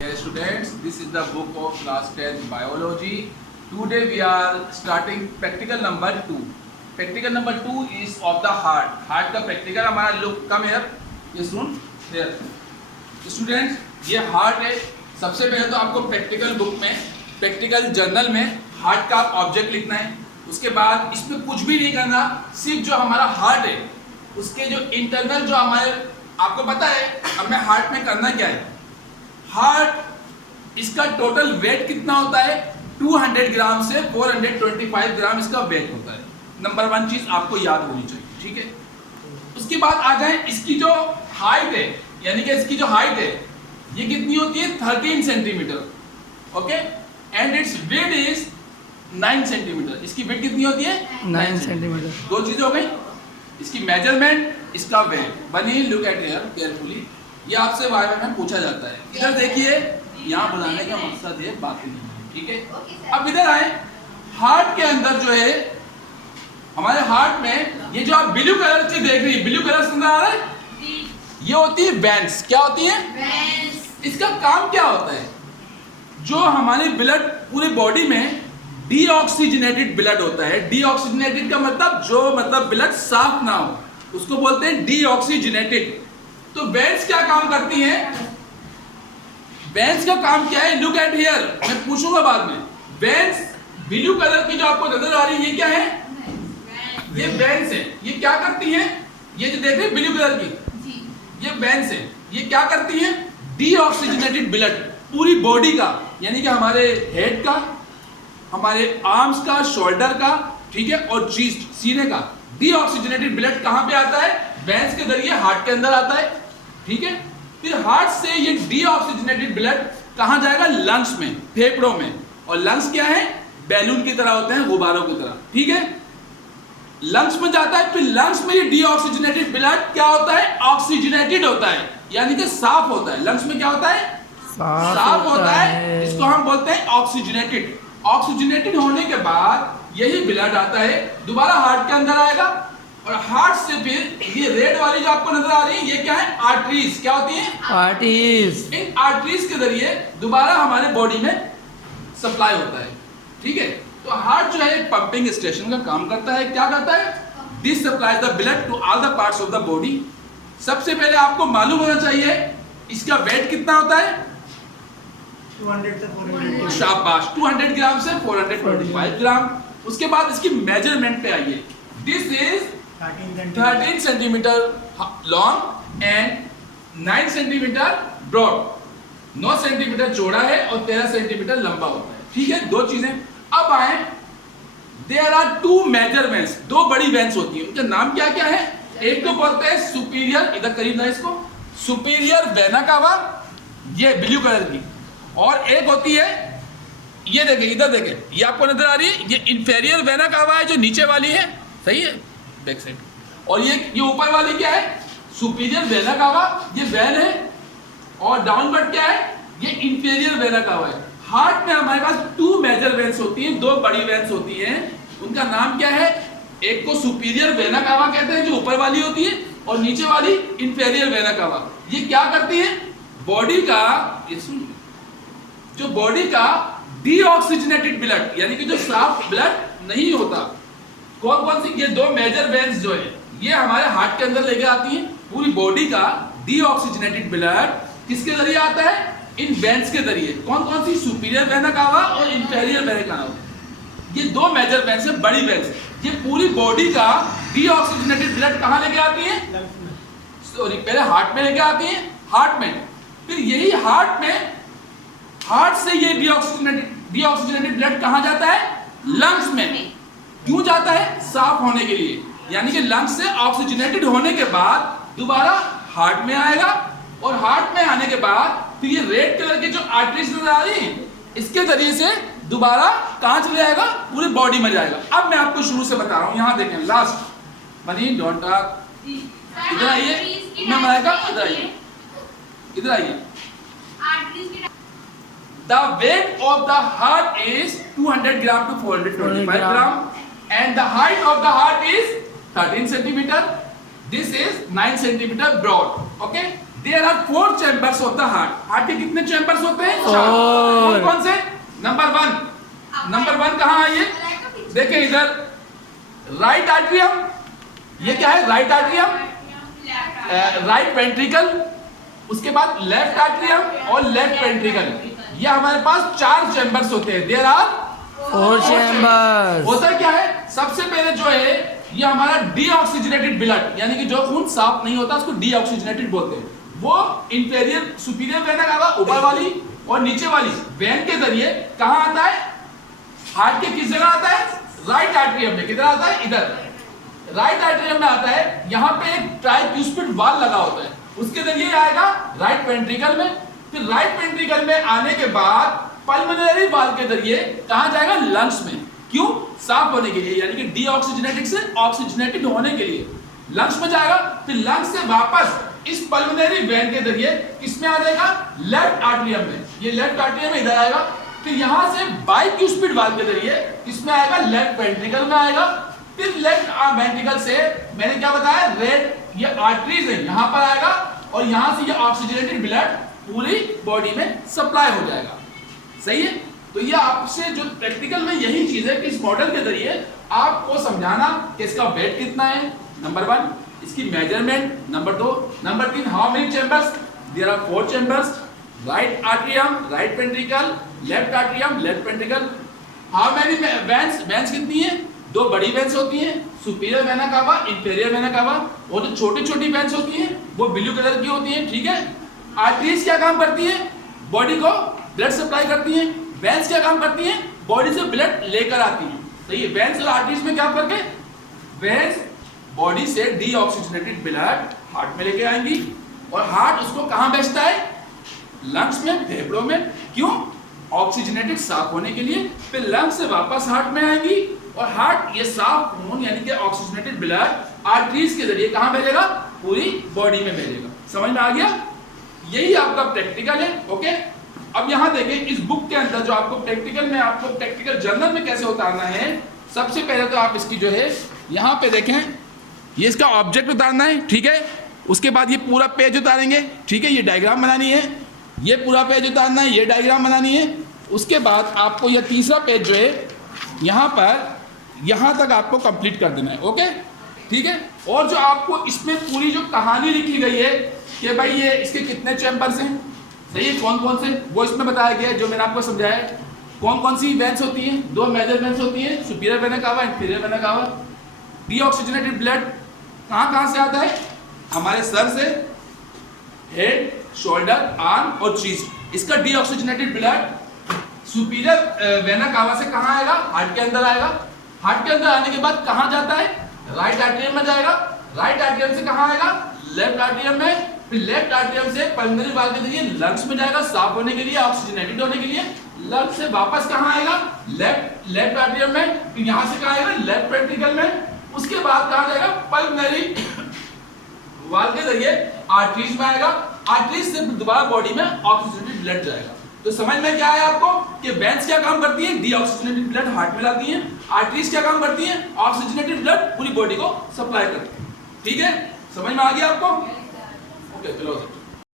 Dear students, this is the book of class 10 biology. Today we are starting practical number 2. Practical number 2 is of the heart. Heart का practical हमारा look come here. ये सुन here. Students ये heart है. सबसे पहले तो आपको practical book में practical journal में heart का object लिखना है. उसके बाद इसमें कुछ भी नहीं करना, सिर्फ जो हमारा heart है उसके जो internal जो हमारे आपको पता है हमें heart में करना क्या है. हार्ट इसका टोटल वेट कितना होता है 200 ग्राम से 425 ग्राम इसका वेट होता है. नंबर 1 चीज आपको याद होनी चाहिए. ठीक है. उसके बाद आ जाए इसकी जो हाइट है, यानी कि इसकी जो हाइट है ये कितनी होती है 13 centimetre. Okay. And its weight is 9 centimetre. इसकी वेट कितनी होती है 9 सेंटीमीटर. दो चीजें हो गई. इसकी मेजरमेंट, इसका वेट. बनी लुक एट हियर केयरफुली. ये आपसे वायवा में पूछा जाता है. इधर देखिए, यहाँ बुलाने का मकसद है बात नहीं है. ठीक है. अब इधर आए. हार्ट के अंदर जो है हमारे हार्ट में ये जो आप ब्लू कलर की देख रही है, ब्लू कलर से आ रहा है, ये होती है वेंस. क्या होती है वेंस. इसका काम क्या होता है, जो हमारे ब्लड पूरे बॉडी में डीऑक्सीजनेटेड ब्लड होता है. डीऑक्सीजनेटेड का मतलब जो ब्लड साफ ना हो उसको बोलते हैं डीऑक्सीजनेटेड. तो वेंस क्या काम करती हैं? वेंस का काम क्या है? Look at here. मैं पूछूंगा बाद में. वेंस ब्लू कलर की जो आपको नजर आ रही है ये क्या है? ये वेंस है. ये क्या करती हैं? ये जो देख रहे हैं ब्लू कलर की, ये वेंस है. ये क्या करती हैं? डीऑक्सीजनेटेड ब्लड पूरी बॉडी का, यानी कि हमारे हेड का, हमारे आर्म्स का, शोल्डर का, ठीक है, और चेस्ट सीने का डीऑक्सीजनेटेड ब्लड कहां पे आता है? वेंस के जरिए हार्ट के अंदर आता है. ठीक है. फिर हार्ट से ये डीऑक्सीजनेटेड ब्लड कहां जाएगा? लंग्स में, फेफड़ों में. और लंग्स क्या है? बैलून की तरह होते हैं, गुब्बारों की तरह. ठीक है. लंग्स में जाता है. फिर लंग्स में ये डीऑक्सीजनेटेड ब्लड क्या होता है? ऑक्सीजनेटेड होता है, यानी कि साफ होता है. लंग्स में क्या होता है? साफ होता है. इसको हम बोलते हैं ऑक्सीजनेटेड. ऑक्सीजनेटेड होने के बाद यही ब्लड आता है, दोबारा हार्ट के अंदर आएगा. और हार्ट से फिर ये रेड वाली जो आपको नजर आ रही है ये क्या है? आर्टरीज. क्या होती है? आर्टरीज. इन आर्टरीज के जरिए दोबारा हमारे बॉडी में सप्लाई होता है. ठीक है. तो हार्ट जो है एक पंपिंग स्टेशन का काम करता है. क्या करता है? This supplies the blood to all the parts of the body. सबसे पहले आपको मालूम होना चाहिए इसका वेट कितना होता है? 200 से 400. शाबाश. 200 ग्राम से 425 ग्राम. उसके बाद इसकी मेजरमेंट पे आइए. This is 13 centimetre long and 9 centimetre broad. 9 centimetre चौड़ा है और 13 सेंटीमीटर लंबा होता है. ठीक है. दो चीजें. अब आए, देयर आर 2 मेजर वेंस. 2 बड़ी वेंस होती है. उनका नाम क्या क्या है? एक तो बोलते हैं सुपीरियर, इधर करीब ना इसको, सुपीरियर वेना कावा, ये ब्लू कलर की. और एक होती है, ये देखें, इधर देखें, ये आपको नजर आ रही है, ये इंफेरियर वेना कावा है जो नीचे वाली है. सही है, बैक साइड. और ये ऊपर वाली क्या है? सुपीरियर वेना कावा, ये वेन है. और डाउनवर्ड क्या है? ये इंफीरियर वेना कावा है. हार्ट में हमारे पास 2 मेजर वेन्स होती हैं, 2 बड़ी वेन्स होती हैं. उनका नाम क्या है? एक को सुपीरियर वेना कावा कहते हैं जो ऊपर वाली होती है, और नीचे वाली इंफीरियर वेना कावा. ये क्या करती है? बॉडी का, ये सुन, जो बॉडी का डीऑक्सीजनेटेड ब्लड, यानी कि जो साफ ब्लड नहीं होता, कौन कौन सी, ये 2 मेजर वेन्स जो है ये हमारे हार्ट के अंदर लेके आती हैं. पूरी बॉडी का डीऑक्सीजनेटेड ब्लड किसके जरिए आता है? इन वेन्स के जरिए. कौन कौन सी? सुपीरियर वेना कावा और इंफीरियर वेना कावा. ये 2 मेजर वेन्स है, बड़ी वेन्स. ये पूरी बॉडी का डीऑक्सीजनेटेड ब्लड कहां लेके आती है? सॉरी, पहले हार्ट में लेके आती है. हार्ट में. फिर यही हार्ट में, हार्ट से ये डीऑक्सीजनेटेड ब्लड कहां जाता है? लंग्स में. क्यों जाता है? साफ होने के लिए. यानी कि लंग्स से ऑक्सीजनेटेड होने के बाद दोबारा हार्ट में आएगा. और हार्ट में आने के बाद फिर ये रेड कलर की जो आर्टरीज नजर आ रही है इसके जरिए से दोबारा कहां चले जाएगा? पूरी बॉडी में जाएगा. अब मैं आपको शुरू से बता रहा हूं. यहां देखें, लास्ट मनी डोंट टॉक. इधर आइए, मैं बनाएगा. इधर आइए, इधर आइए. The weight of the heart is 200 gram to 425 gram and the height of the heart is 13 centimeter. This is 9 centimeter broad. Okay. There are 4 chambers of the heart के कितने चैम्बर्स होते हैं? 4। Four। कौन से? नंबर 1 कहाँ है? ये देखिए इधर राइट आर्टरियम, ये क्या है? राइट आर्टरियम, राइट वेंट्रिकल, उसके बाद लेफ्ट आर्टरियम और लेफ्ट वेंट्रिकल। ये हमारे पास 4 चैम्बर्स होते हैं। There are 4 chambers। होता क्या है? सबसे पहले जो है ये हमारा डीऑक्सीजनेटेड ब्लड, यानी कि जो खून साफ नहीं होता उसको डीऑक्सीजनेटेड बोलते हैं, वो इंफीरियर सुपीरियर वेना कावा ऊपर वाली और नीचे वाली वेन के जरिए कहां आता है? हार्ट के किस जगह आता है? राइट आर्टरियम में। किधर आता है? इधर राइट आर्टरियम में आता है। यहां पे एक ट्राइक्यूस्पिड वाल लगा होता है, उसके जरिए आएगा राइट वेंट्रिकल में। फिर राइट वेंट्रिकल में आने के बाद पल्मोनरी वाल के जरिए कहां जाएगा? लंग्स में। क्यों? साफ होने के लिए, यानी कि डीऑक्सीजनेटेड से ऑक्सीजनेटेड होने के लिए लंग्स में जाएगा। फिर लंग्स से वापस इस पल्मोनरी वेन के जरिए किसमें आ जाएगा? लेफ्ट आर्टरियम में। ये लेफ्ट आर्टरियम में इधर आएगा। फिर यहां से बाइक्यूस्पिड वाल्व के जरिए किसमें आएगा? लेफ्ट वेंट्रिकल में आएगा। फिर लेफ्ट वेंट्रिकल से मैंने क्या बताया? रेड ये आर्टरीज है, यहां पर आएगा और यहां से ये ऑक्सीजनेटेड ब्लड पूरी बॉडी में सप्लाई हो जाएगा। सही है? तो ये आपसे जो प्रैक्टिकल में यही चीज है कि इस मॉडल के जरिए आपको समझाना कि इसका वेट कितना है, नंबर 1, इसकी measurement, number 2, number 3, how many chambers? There are 4 chambers, right atrium, right ventricle, left atrium, left ventricle. How many veins? Veins कितनी है? 2 बड़ी वेन्स होती हैं, superior vena cava, inferior vena cava. और जो छोटी-छोटी वेन्स होती हैं वो ब्लू कलर की होती हैं, ठीक है? आर्टरीज क्या काम करती है? बॉडी को ब्लड सप्लाई करती हैं। वेन्स क्या काम करती हैं? बॉडी से ब्लड लेकर आती हैं। सही है? वेन्स और आर्टरीज में क्या फर्क है? वेन्स बॉडी से डीऑक्सीजनेटेड ब्लड हार्ट में लेके आएंगी और हार्ट उसको कहां भेजता है? लंग्स में, फेफड़ों में। क्यों? ऑक्सीजनेटेड साफ होने के लिए। फिर लंग्स से वापस हार्ट में आएंगी और हार्ट ये साफ खून यानी कि ऑक्सीजनेटेड ब्लड आर्टरीज के जरिए कहां भेजेगा? पूरी बॉडी में भेजेगा। समझ में आ गया? यही आपका प्रैक्टिकल है। ओके, अब यहां देखें इस बुक के अंदर जो आपको प्रैक्टिकल में, आपको प्रैक्टिकल जर्नल में कैसे उतारना है। सबसे पहले तो आप इसकी जो है यहां पे देखें, ये इसका ऑब्जेक्ट उतारना है, ठीक है? उसके बाद ये पूरा पेज उतारेंगे, ठीक है? ये डायग्राम बनानी है, ये पूरा पेज उतारना है, ये डायग्राम बनानी है। उसके बाद आपको यह तीसरा पेज जो है यहां पर यहां तक आपको कंप्लीट कर देना है। ओके, ठीक है? और जो आपको इसमें पूरी जो कहानी लिखी गई है कि भाई ये इसके कितने चैम्बर्स हैं, सही है, कौन कौन से, वो इसमें बताया गया है जो मैंने आपको समझाया है। कौन कौन सी वेन्स होती हैं? 2 मेजर वेन्स होती हैं, superior vena cava, inferior vena कावा। डीऑक्सीजनेटेड ब्लड कहां से आता है? हमारे सर से, हेड, शोल्डर, आर्म और चीज। इसका डीऑक्सीजनेटेड ब्लड सुपीरियर वेना कावा से कहां आएगा? हार्ट के अंदर आएगा। हार्ट के अंदर आने के बाद कहां जाता है? राइट आर्टरियम में जाएगा। राइट आर्टरियम से कहां आएगा? लेफ्ट आर्टरियम में। फिर लेफ्ट आर्टरियम से पल्मोनरी वाल्व के जरिए लंग्स में जाएगा, साफ होने के लिए, ऑक्सीजनेटेड होने के लिए। लंग्स से वापस कहां आएगा? लेफ्ट आर्टरियम में। फिर यहां से कहां आएगा? लेफ्ट वेंट्रिकल में। उसके बाद कहां जाएगा? पल्मोनरी वाल्व के जरिए आर्टरीज में आएगा। आर्टरीज से दोबारा बॉडी में ऑक्सीजनेटेड ब्लड जाएगा। तो समझ में क्या है आपको कि वेन्स क्या काम करती है? डीऑक्सीजनेटेड ब्लड हार्ट में लाती है। आर्टरीज क्या काम करती है? ऑक्सीजनेटेड ब्लड पूरी बॉडी को सप्लाई करती है। ठीक है, समझ में आ गया आपको? ओके, चलो।